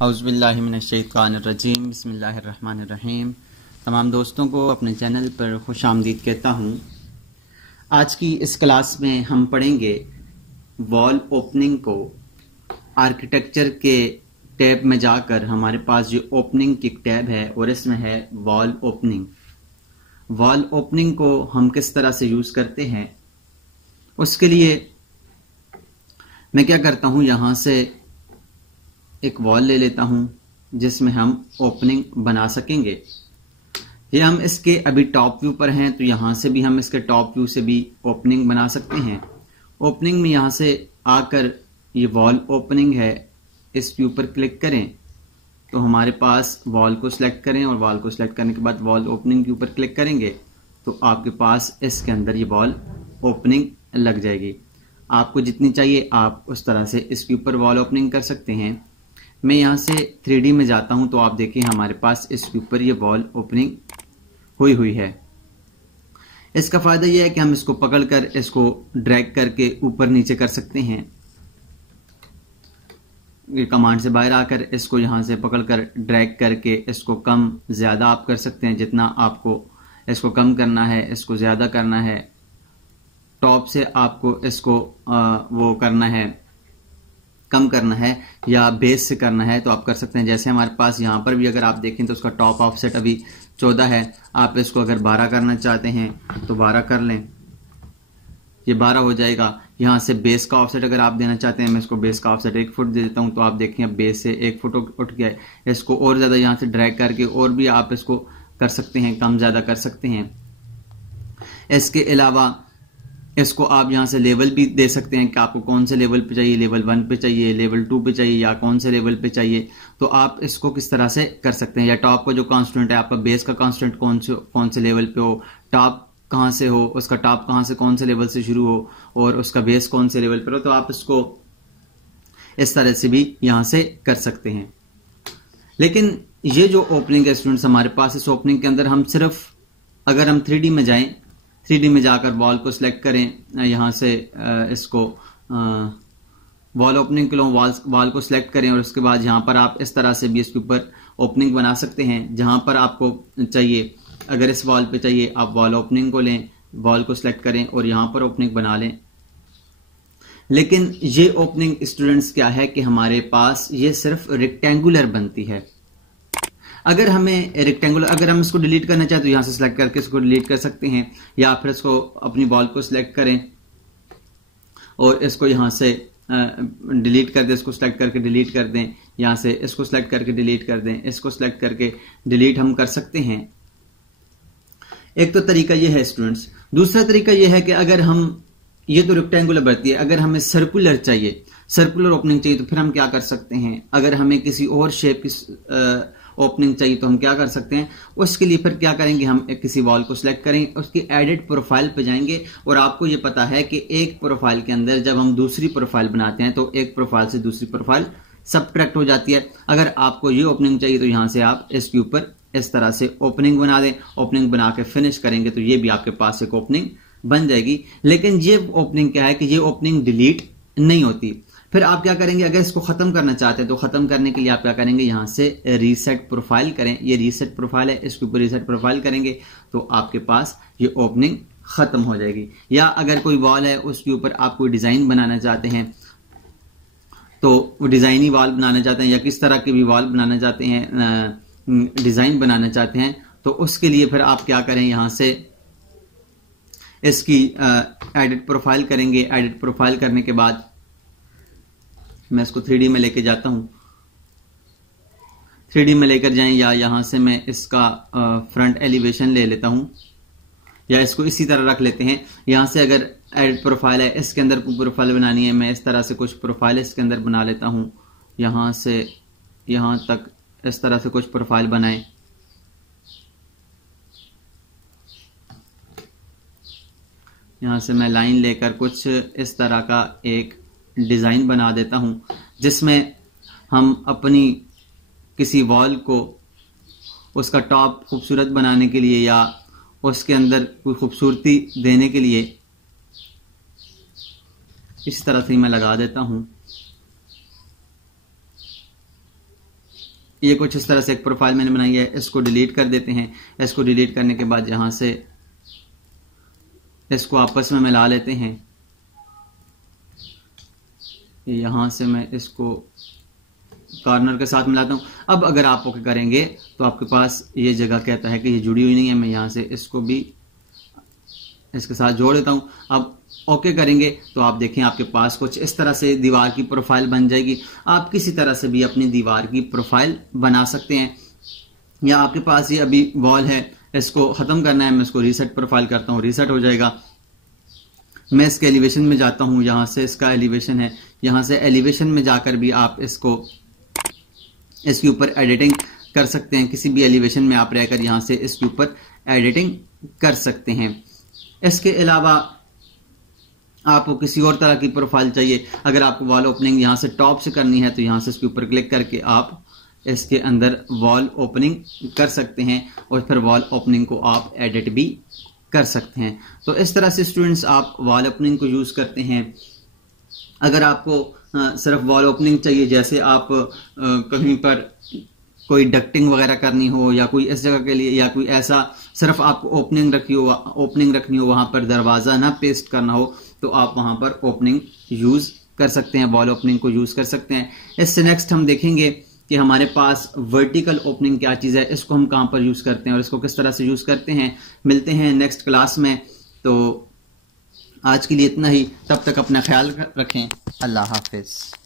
औज़ुबिल्लाहिमिनश्शैतानिर्रजीम बिस्मिल्लाहिर्रहमानिर्रहीम। तमाम दोस्तों को अपने चैनल पर खुश आमदीद कहता हूँ। आज की इस क्लास में हम पढ़ेंगे वॉल ओपनिंग को। आर्किटेक्चर के टैब में जाकर हमारे पास ये ओपनिंग की टैब है और इसमें है वॉल ओपनिंग। वॉल ओपनिंग को हम किस तरह से यूज़ करते हैं, उसके लिए मैं क्या करता हूँ, यहाँ से एक वॉल ले लेता हूं जिसमें हम ओपनिंग बना सकेंगे। ये हम इसके अभी टॉप व्यू पर हैं, तो यहां से भी हम इसके टॉप व्यू से भी ओपनिंग बना सकते हैं। ओपनिंग में यहां से आकर ये वॉल ओपनिंग है, इस व्यू पर क्लिक करें तो हमारे पास वॉल को सिलेक्ट करें और वॉल को सिलेक्ट करने के बाद वॉल ओपनिंग के ऊपर क्लिक करेंगे तो आपके पास इसके अंदर ये वॉल ओपनिंग लग जाएगी। आपको जितनी चाहिए आप उस तरह से इसके ऊपर वॉल ओपनिंग कर सकते हैं। मैं यहाँ से 3D में जाता हूं तो आप देखिए हमारे पास इसके ऊपर ये वॉल ओपनिंग हुई है। इसका फायदा यह है कि हम इसको पकड़कर इसको ड्रैग करके ऊपर नीचे कर सकते हैं। ये कमांड से बाहर आकर इसको यहाँ से पकड़कर ड्रैग करके इसको कम ज्यादा आप कर सकते हैं। जितना आपको इसको कम करना है, इसको ज्यादा करना है, टॉप से आपको इसको वो करना है, कम करना है या बेस से करना है तो आप कर सकते हैं। जैसे हमारे पास यहाँ पर भी अगर आप देखें तो उसका टॉप ऑफसेट अभी 14 है। आप इसको अगर 12 करना चाहते हैं तो 12 कर लें, ये 12 हो जाएगा। यहाँ से बेस का ऑफसेट अगर आप देना चाहते हैं, मैं इसको बेस का ऑफसेट 1 फुट दे देता हूँ तो आप देखें अब बेस से 1 फुट उठ गया है। इसको और ज्यादा यहाँ से ड्रैग करके और भी आप इसको कर सकते हैं, कम ज्यादा कर सकते हैं। इसके अलावा इसको आप यहाँ से लेवल भी दे सकते हैं कि आपको कौन से लेवल पे चाहिए, लेवल 1 पे चाहिए, लेवल 2 पे चाहिए या कौन से लेवल पे चाहिए, तो आप इसको किस तरह से कर सकते हैं। या टॉप का जो कांस्टेंट है, आपका बेस का कांस्टेंट कौन से लेवल पे हो, टॉप कहाँ से हो, उसका टॉप कहाँ से कौन से लेवल से शुरू हो और उसका बेस कौन से लेवल पर हो, तो आप इसको इस तरह से भी यहाँ से कर सकते हैं। लेकिन ये जो ओपनिंग है स्टूडेंट्स हमारे पास, इस ओपनिंग के अंदर हम सिर्फ अगर हम 3D में जाएं, 3D में जाकर वॉल को सिलेक्ट करें, यहाँ से इसको वॉल ओपनिंग के लिए वॉल को सिलेक्ट करें और उसके बाद यहाँ पर आप इस तरह से भी इसके ऊपर ओपनिंग बना सकते हैं। जहां पर आपको चाहिए, अगर इस वॉल पे चाहिए आप वॉल ओपनिंग को लें, वॉल को सिलेक्ट करें और यहाँ पर ओपनिंग बना लें। लेकिन ये ओपनिंग स्टूडेंट्स क्या है कि हमारे पास ये सिर्फ रेक्टेंगुलर बनती है। अगर हमें रेक्टेंगुलर, अगर हम इसको डिलीट करना चाहें तो यहां से सिलेक्ट करके इसको डिलीट कर सकते हैं, या फिर इसको अपनी बॉल को सिलेक्ट करें और इसको यहां से डिलीट कर दें, इसको सिलेक्ट करके डिलीट कर दें, यहां से इसको सिलेक्ट करके डिलीट कर दें, इसको सिलेक्ट करके डिलीट हम कर सकते हैं। एक तो तरीका यह है स्टूडेंट्स। दूसरा तरीका यह है कि अगर हम, ये तो रेक्टेंगुलर बढ़ती है, अगर हमें सर्कुलर चाहिए, सर्कुलर ओपनिंग चाहिए तो फिर हम क्या कर सकते हैं। अगर हमें किसी और शेप की ओपनिंग चाहिए तो हम क्या कर सकते हैं, उसके लिए फिर क्या करेंगे, हम किसी वॉल को सिलेक्ट करेंगे, उसकी एडिट प्रोफाइल पे जाएंगे और आपको ये पता है कि एक प्रोफाइल के अंदर जब हम दूसरी प्रोफाइल बनाते हैं तो एक प्रोफाइल से दूसरी प्रोफाइल सबट्रैक्ट हो जाती है। अगर आपको ये ओपनिंग चाहिए तो यहां से आप इसके ऊपर इस तरह से ओपनिंग बना दें, ओपनिंग बना के फिनिश करेंगे तो ये भी आपके पास एक ओपनिंग बन जाएगी। लेकिन ये ओपनिंग क्या है कि ये ओपनिंग डिलीट नहीं होती। फिर आप क्या करेंगे, अगर इसको खत्म करना चाहते हैं तो खत्म करने के लिए आप क्या करेंगे, यहां से रीसेट प्रोफाइल करें। ये रीसेट प्रोफाइल है, इसके ऊपर रीसेट प्रोफाइल करेंगे तो आपके पास ये ओपनिंग खत्म हो जाएगी। या अगर कोई वॉल है उसके ऊपर आप कोई डिजाइन बनाना चाहते हैं तो वो डिजाइनी वॉल बनाना चाहते हैं या किस तरह की भी वॉल बनाना चाहते हैं, डिजाइन बनाना चाहते हैं, तो उसके लिए फिर आप क्या करें, यहां से इसकी एडिट प्रोफाइल करेंगे। एडिट प्रोफाइल करने के बाद मैं इसको 3D में लेके जाता हूं। 3D में लेकर जाएं या यहां से मैं इसका फ्रंट एलिवेशन ले लेता हूं या इसको इसी तरह रख लेते हैं। यहां से अगर एडिट प्रोफाइल है, इसके अंदर कोई प्रोफाइल बनानी है, मैं इस तरह से कुछ प्रोफाइल इसके अंदर बना लेता हूं। यहां से यहां तक इस तरह से कुछ प्रोफाइल बनाएं। यहां से मैं लाइन लेकर कुछ इस तरह का एक डिजाइन बना देता हूं जिसमें हम अपनी किसी वॉल को उसका टॉप खूबसूरत बनाने के लिए या उसके अंदर कोई खूबसूरती देने के लिए इस तरह से मैं लगा देता हूं। ये कुछ इस तरह से एक प्रोफाइल मैंने बनाई है, इसको डिलीट कर देते हैं। इसको डिलीट करने के बाद यहां से इसको आपस में मिला लेते हैं। यहां से मैं इसको कॉर्नर के साथ मिलाता हूं। अब अगर आप ओके करेंगे तो आपके पास ये जगह कहता है कि ये जुड़ी हुई नहीं है। मैं यहां से इसको भी इसके साथ जोड़ देता हूं। अब ओके करेंगे तो आप देखें आपके पास कुछ इस तरह से दीवार की प्रोफाइल बन जाएगी। आप किसी तरह से भी अपनी दीवार की प्रोफाइल बना सकते हैं। या आपके पास ये अभी वॉल है, इसको खत्म करना है, मैं इसको रीसेट प्रोफाइल करता हूं, रीसेट हो जाएगा। मैं इसके एलिवेशन में जाता हूं, यहां से इसका एलिवेशन है, यहां से एलिवेशन में जाकर भी आप इसके ऊपर एडिटिंग कर सकते हैं। किसी भी एलिवेशन में आप रहकर यहां से इसके ऊपर एडिटिंग कर सकते हैं। इसके अलावा आपको किसी और तरह की प्रोफाइल चाहिए, अगर आपको वॉल ओपनिंग यहां से टॉप से करनी है तो यहां से इसके ऊपर क्लिक करके आप इसके अंदर वॉल ओपनिंग कर सकते हैं और फिर वॉल ओपनिंग को आप एडिट भी कर सकते हैं। तो इस तरह से स्टूडेंट्स आप वॉल ओपनिंग को यूज करते हैं। अगर आपको सिर्फ वॉल ओपनिंग चाहिए, जैसे आप कहीं पर कोई डक्टिंग वगैरह करनी हो या कोई इस जगह के लिए, या कोई ऐसा सिर्फ आपको ओपनिंग रखनी हो वहां पर दरवाजा ना पेस्ट करना हो, तो आप वहां पर ओपनिंग यूज कर सकते हैं, वॉल ओपनिंग को यूज कर सकते हैं। इससे नेक्स्ट हम देखेंगे कि हमारे पास वर्टिकल ओपनिंग क्या चीज है, इसको हम कहां पर यूज करते हैं और इसको किस तरह से यूज करते हैं। मिलते हैं नेक्स्ट क्लास में। तो आज के लिए इतना ही, तब तक अपना ख्याल रखें। अल्लाह हाफिज।